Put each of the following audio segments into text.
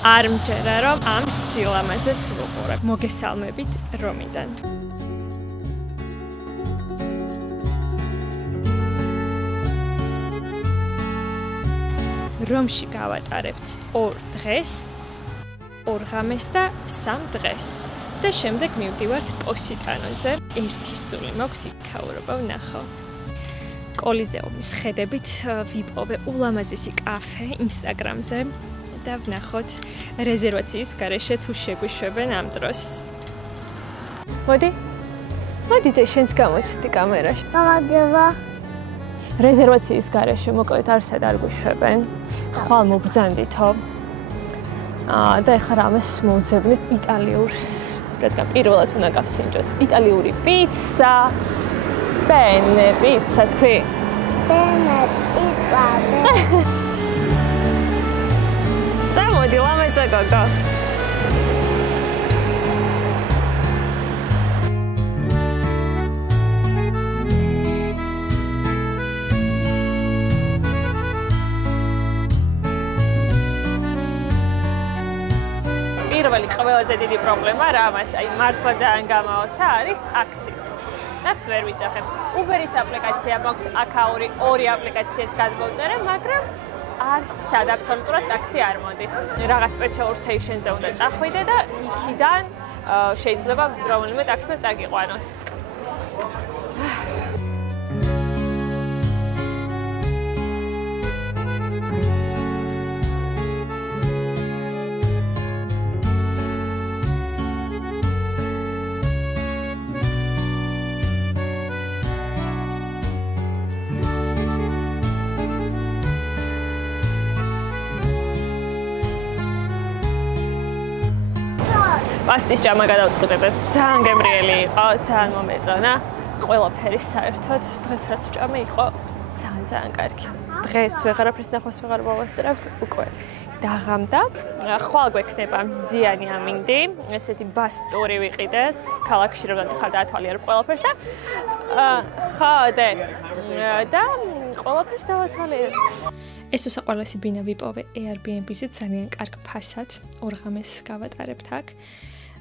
არ მჯერა რომ ამ სილამაზეს ვუყურებ. მოგესალმებით რომიდან. რომში გავატარებთ 2 დღეს, 2 ღამეს და 3 დღეს და შემდეგ მივდივართ პოსიტანოზე. ერთი სული მაქვს იქაურობა ვნახო. კოლიზეუმის ხედებით ვიპოვე ულამაზესი კაფე ინსტაგრამზე და ვნახოთ რეზერვაციის გარეშე თუ შეგვიშვებენ ამ დროს. მოდი და შენც გამოჩდი კამერაში. გამარჯობა. რეზერვაციის გარეშე მოკლედ არსად არ გვიშვებენ. ხვალ მობრძანდითო. და ეხლა რამეს მოვძებნით იტალიურს. რადგან პირველად უნდა გავსინჯოთ. იტალიური პიცა. Bene, pizza qui. Bene, pizza. Წამოდი, ლამაზა გოგო. პირველი ყველაზე დიდი პრობლემა, რამაც აი მართლა ძალიან გამაოცა, არის ტაქსი. ტაქსი ვერ ვიძახებ. Uber-ის აპლიკაცია მაქვს, აქაური 2 აპლიკაციაც გადმოვწერე, მაგრამ არც აბსოლუტურად ტაქსი არ მოდის. რაღაც სპეციალურ სტეიშენზე უნდა წახვიდე და იქიდან შეიძლება რომელიმე ტაქსმა წაგიყვანოს. Pastis ჭამა გადავწყვიტე და ძალიან გემრიელი იყო, ძალიან მომეწონა. ყველაფერი საერთოდ დღეს რაც ჭამა იყო ძალიან კარგი. დღეს ვეღარაფრის ნახვას ვეღარ მოვასწრებთ, უკვე დაღამდა. ხვალ გვექნება მზიანი ამინდი, ესეთი ბასტური ვიყიდეთ, ქალაქში რომ ხარ დაათვალიერებ ყველაფერს და და ყველაფერს დავათვალიერებთ. ეს უსაყვარლესი ბინა ვიპოვე Airbnb-ზე ძალიან კარგ ფასად, 2 ღამეს გავატარებთ აქ.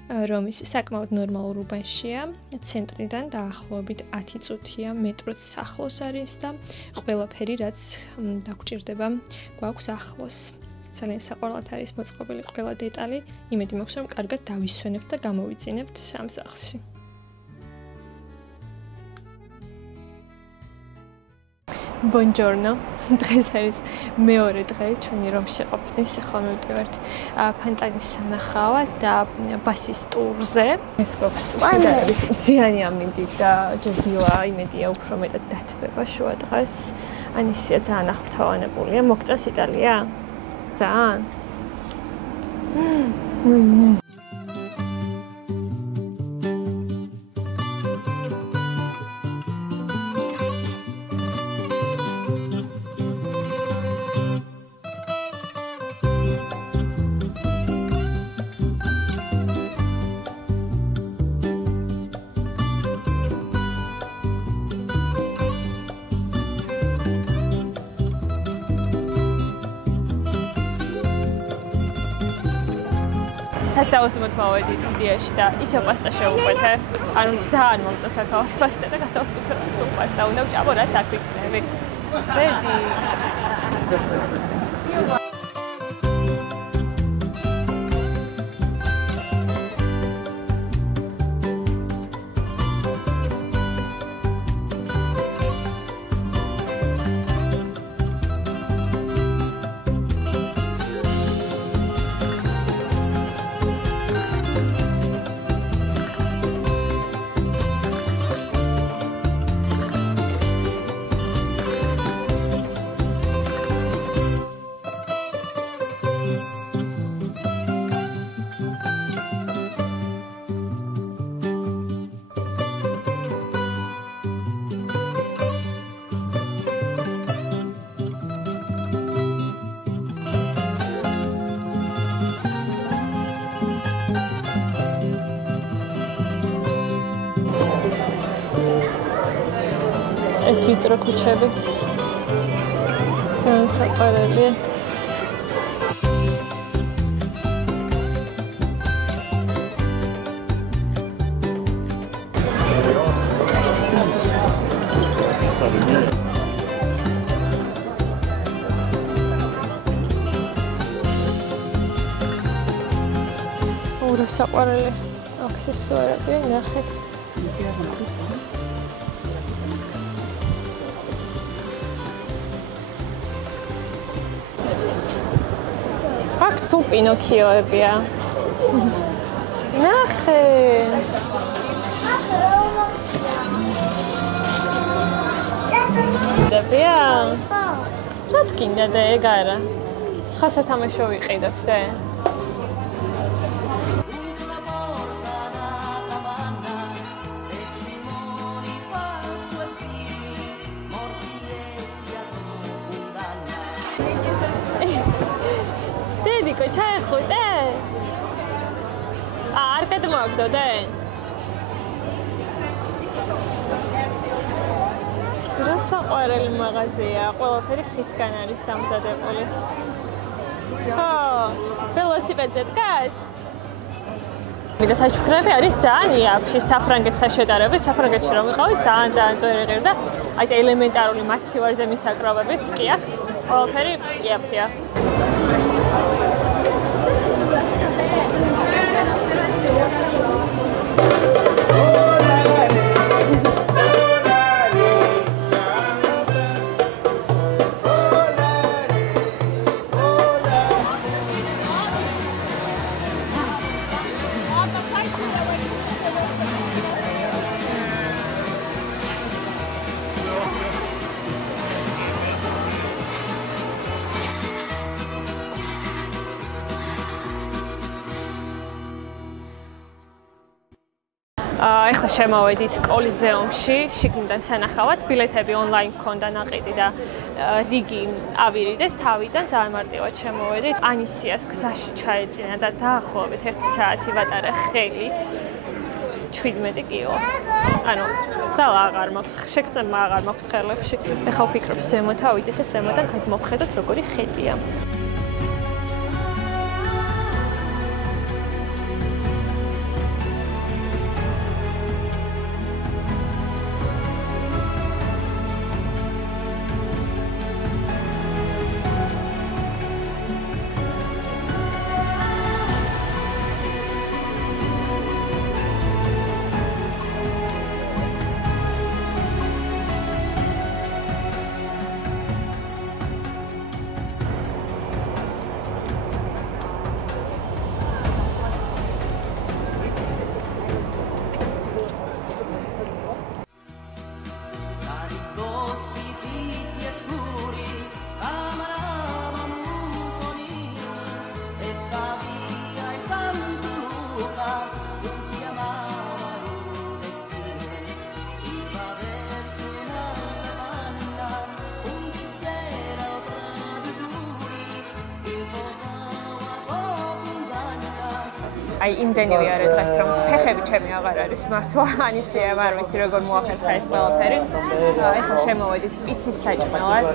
რომის საკმაოდ ნორმალურ უბანშია, ცენტრიდან დაახლოებით 10 წუთია მეტროც ახლოს არის და ყველაფერი რაც დაგჭირდება გვაქვს ახლოს. ძალიან საყვარლად არის მოწყობილი ყველა დეტალი, იმედი მაქვს რომ კარგად დავისვენებთ და გამოვიწინებთ ამ სახლში. Buongiorno. დღეს არის მეორე დღე ჩვენი რომში ყოფნის, ახლა მივდივართ ფანტანის სანახავად და ბასის ტურზე. ეს გვაქვს შედარებით მზიანი ამინდი და ჯერდიოა, იმედია უფრო მეტად დათბება შუა დღეს. ანისია ძალიან აღფრთოვანებულია. მოგწევს იტალია? ძალიან. სასაუზმოდ მოვედით იდეაში და ისევ პასტა შევუყვეთე. ანუ ძალიან მომწონს აქაური პასტა და გადავწყვიტე რომ სულ პასტა უნდა ვჭამო, რაც აქ ვიქნები. რედი. ეს ვიწრო ქუჩები. ძალიან საყვარელია. ორა საყვარელი აქსესუარები ნახეთ. აქ სულ პინოქიოებია. ნახე. დებია? რა თქინდა და ეგ არა. სხვა სათამაშო ვიყიდოს და დედიკო ჩაეხუტე? არ გადმოგდოდე? რა საყვარელი მაღაზია, ყველაფერი ხისგან არის დამზადებული. ხო, ველოსიპედზე დგას? და საჩუქრები არის ძალიან იაფი საფრანგეთთან შედარებით, საფრანგეთში რომ ვიყავით, ძალიან ძვირი ღირდა. აი ეს ელემენტარული მაცივარზე მისაკრავებიც კი აქ ყველაფერი იაფია. ეხლა შემოვედით კოლიზეუმში, შიგნიდან სანახავად, ბილეთები ონლაინ გქონდა ნაყიდი და რიგი ავირიდეს თავიდან, ძალიან მარტივად შემოვედით. ანისიას გზაში ჩაეწინა და დაახლოებით 1 საათი ვატარე ხელით 17 კილო. ანუ ძალა აღარ მაქვს, შეგრძნება აღარ მაქვს ხელებში. ეხლა ვფიქრობ ზემოთ ავიდეთ და ზემოდან გადმოვხედოთ როგორი ხედია. აი იმდენივე არა დღეს რომ ფეხები ჩემი აღარ არის მართლა ანისია არ ვიცი როგორ მოახერხა ეს ყველაფერი. ეხლა შემოვედით პიცის საჭმელად.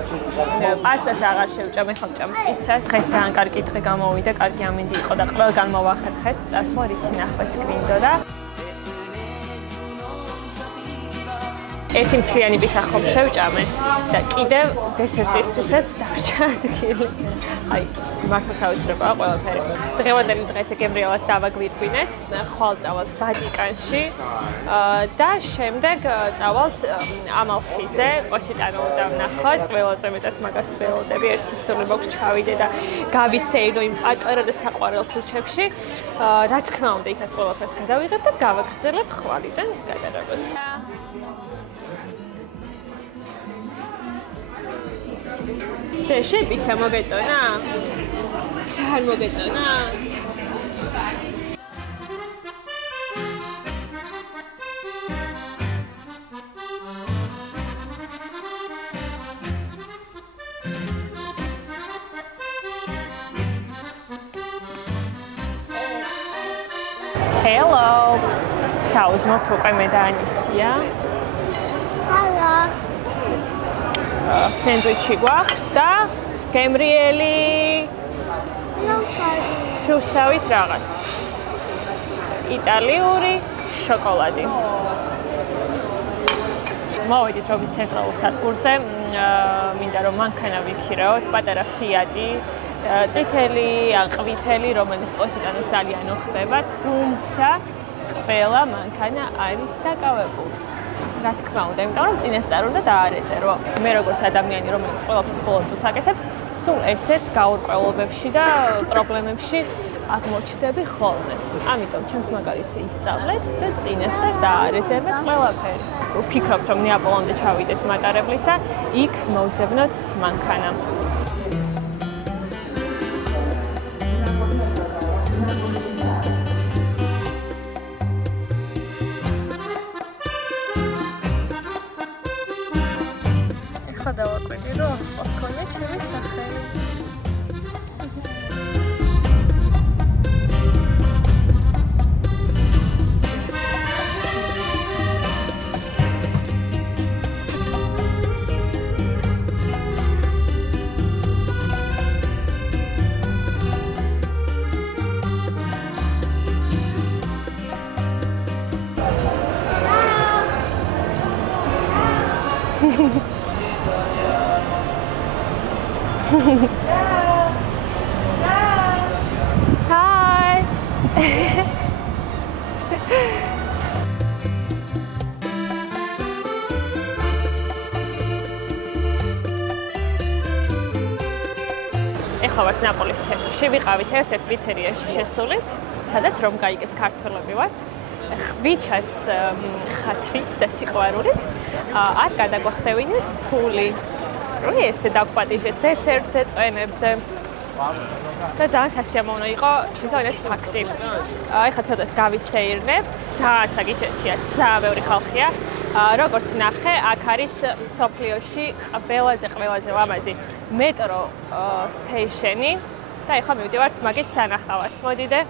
პასტას აღარ შევჭამ, ეხლა ვჭამ პიცას. დღეს ძალიან კარგი დღე გამოვიდა, კარგი ამინდი იყო და ყველგან მოვახერხეთ. წასვლა რისი ნახვაც გვინდოდა. ერთი მთლიანი პიცა ხომ შევჭამე და კიდევ დესერტისთვისაც დარჩა ადგილი. აი მართლა საოცრებაა ყველაფერი. დღევანდელი დღე სექტემბრიალად დავაგვირგვინეს, ხვალ წავალთ ვატიკანში და შემდეგ წავალთ ამალფიზე, პოსიტანო უნდა ვნახოთ. ყველაზე მეტად მაგას ველოდები, ერთი სული მაქვს ჩავიდე და გავისეირნო იმ პატარა და საყვარელ ქუჩებში. რა თქმა უნდა, იქაც ყველაფერს გადავიღებ და გავაგრძელებ ხვალიდან გადარებას. და შენ პიცა მოგეწონა? ძალიან მოგეწონა? Hello. საუზმობთ უკვე მე და ანისია. Hello. სენდვიჩი გვაქვს და გემრიელი შუშავით რაღაც. იტალიური შოკოლადი. მოვიდით რობის ცენტრალურ სადგურზე, მინდა რომ მანქანა ვიქირაოთ, პატარა ფიატი წითელი, ყვითელი, რომელიც პოსიტანოს ძალიან ხდება, თუმცა ყველა მანქანა არის დაკავებული. რა თქმა უნდა, იმიტომ რომ წინასწარ უნდა დაარეზერვო. მე როგორც ადამიანი, რომელიც ყველაფერს ბოლოს აკეთებს, სულ ესეც გაურკვევლობებში და პრობლემებში აღმოჩნდები ხოლმე. ამიტომ ჩემს მაგალითს ისწავლეთ და წინასწარ დაარეზერვეთ ყველაფერი. ვფიქრობთ, რომ ნეაპოლამდე ჩავიდეთ მატარებლით და იქ მოვძებნოთ მანქანა. ეხლა დავაკვირდი, რომ წყალს ქონია ჩემი სახელი. Hi. ეხლა ვართ ნაპოლის ცენტრში, ვიყავით ერთ-ერთ პიცერიაში შესული, სადაც რომ გაიგეს ქართველები ვართ. ხვიჩას ხათრით და სიყვარულით არ გადაგვახდევინეს ფული. რომ ესე დაგვპატიჟეს დესერტზე, წვენებზე. და ძალიან სასიამოვნო იყო თვითონ ეს ფაქტი. ეხლა ცოტას გავისეირნებთ, ძალიან საგიჯეთია, ძალიან ბევრი ხალხია. როგორც ნახე, აქ არის სოფლიოში ყველაზე ლამაზი მეტრო სტეიშენი და ეხლა მივდივართ მაგის სანახავად. მოდიდე.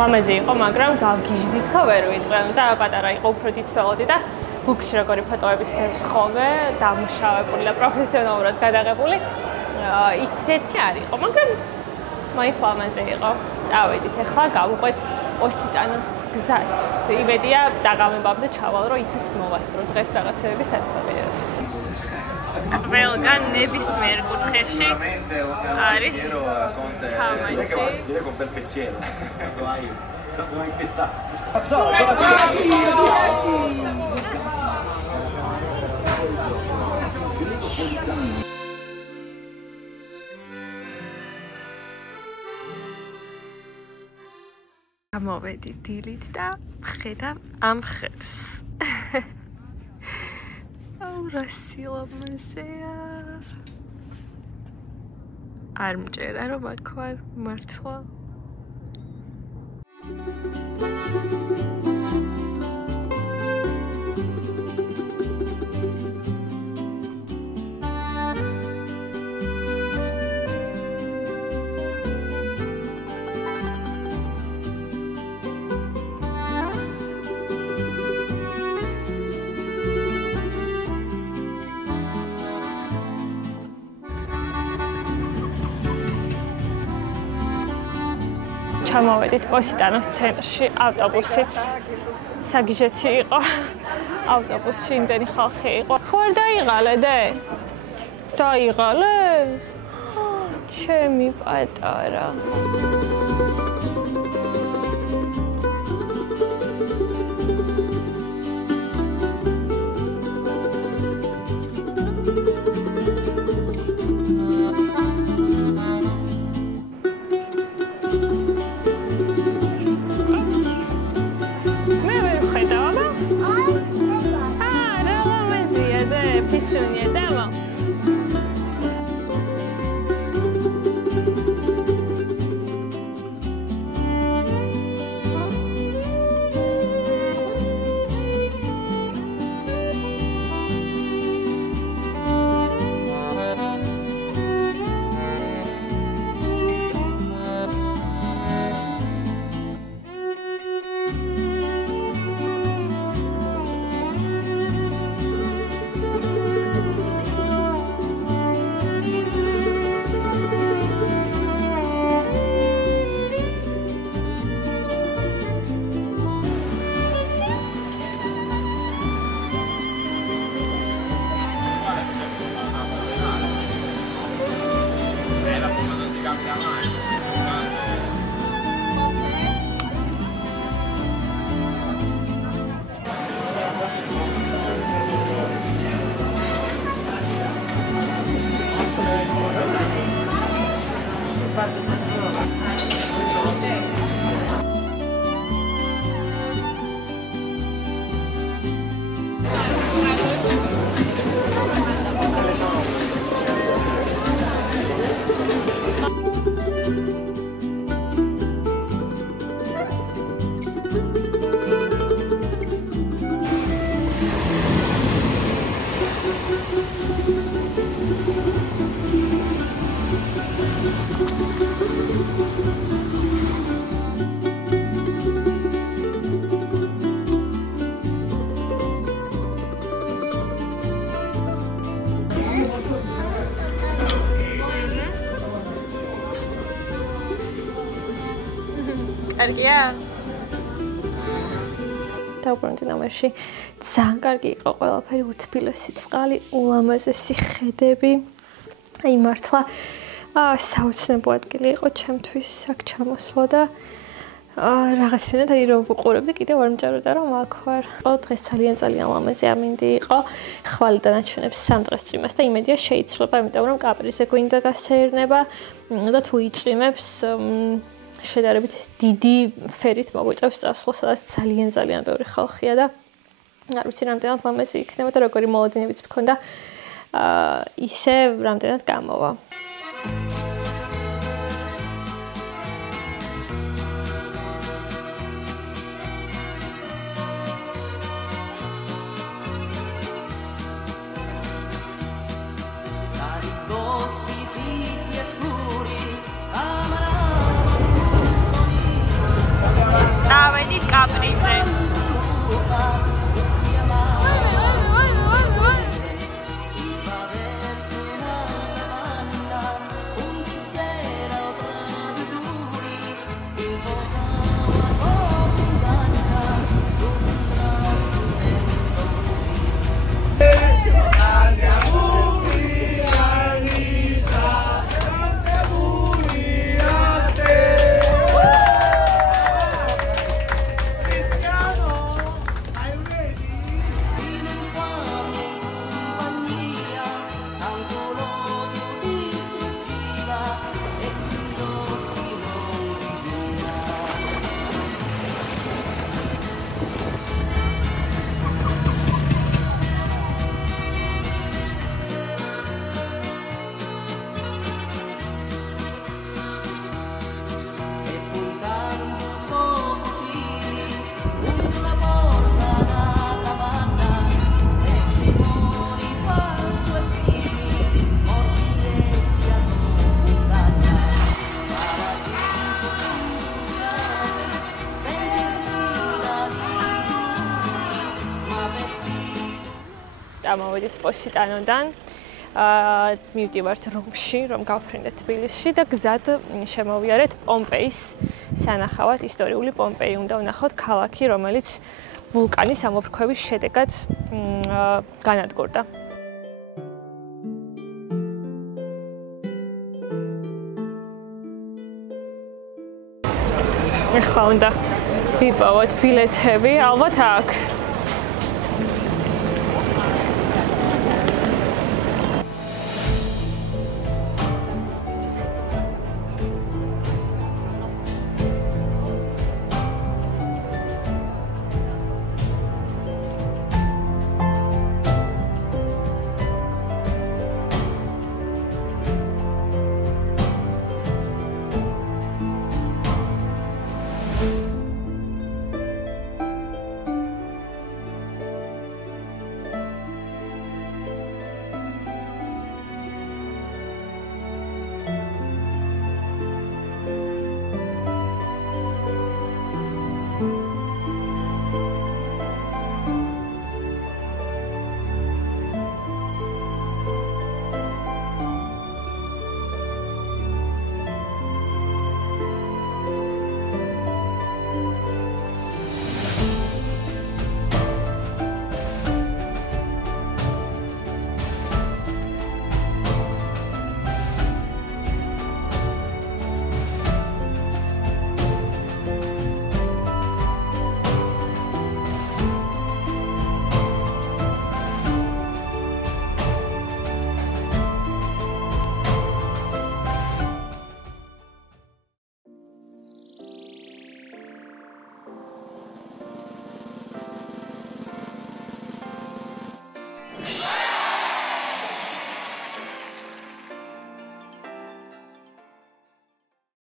ლამაზი იყო, მაგრამ გავგიჟდით ხო ვერ ვიტყვი. ძალიან პატარა იყო, უფრო დიცველოდი და ბუქში როგორი ფოტოებიც დევს ხოლმე, დამუშავებული და პროფესიონალურად გადაღებული. ისეთი არ იყო, მაგრამ მაინც ლამაზი იყო. წავედით, ახლა გავუყვეთ პოსიტანოს გზას. იმედია დაღამებამდე ჩავალ, რომ იქაც მოვასწრო დღეს რაღაცეების დაწყვეტილება. ყველგან ნებისმიერ კუთხეში არის გამოვედი დილით და ვხედავ ამ ხერს. რა სილამაზეა. არ მჯერა რომ აქ ვარ მართლა. ჩამოვედით პოსიტანოს ცენტრში ავტობუსით. საგიჟეთი იყო. ავტობუსში იმდენი ხალხი იყო. ხო არ დაიღალე დე? დაიღალე? ჩემი პატარა. კარგია? დავბრუნდი ნომერში. ძალიან კარგი იყო ყველაფერი, უთბილესი წყალი, ულამაზესი ხედები. აი მართლა საოცნებო ადგილი იყო ჩემთვის აქ ჩამოსვლა და რაღაცნაირად აი რომ ვუყურებდი კიდევ არ მჭიროდა რომ აქ ვარ. დღეს ძალიან ლამაზი ამინდი იყო. ხვალ დანარჩენებს 3 დღეს წვიმას და იმედია შეიცვლება, იმიტომ რომ კაპრიზე გვინდა გასეირნება და თუ იწვიმებს შედარებით დიდი ფერით მოგვიწევს წასვლა, სადაც ძალიან ბევრი ხალხია და არ ვიცი რამდენად ლამაზი იქნება და როგორი მოლოდინებიც მქონდა ისე რამდენად გამოვა. წავედით კაპრიზე. ამოვედით პოსიტანოდან. მივდივართ რომში, რომ გავფრინდეთ თბილისში და გზად შემოვიარეთ პომპეის სანახავად. ისტორიული პომპეი უნდა ვნახოთ, ქალაქი, რომელიც ვულკანის ამოფრქვევის შედეგად განადგურდა. ეხლა უნდა ვიპოვოთ ბილეთები, ალბათ აქ.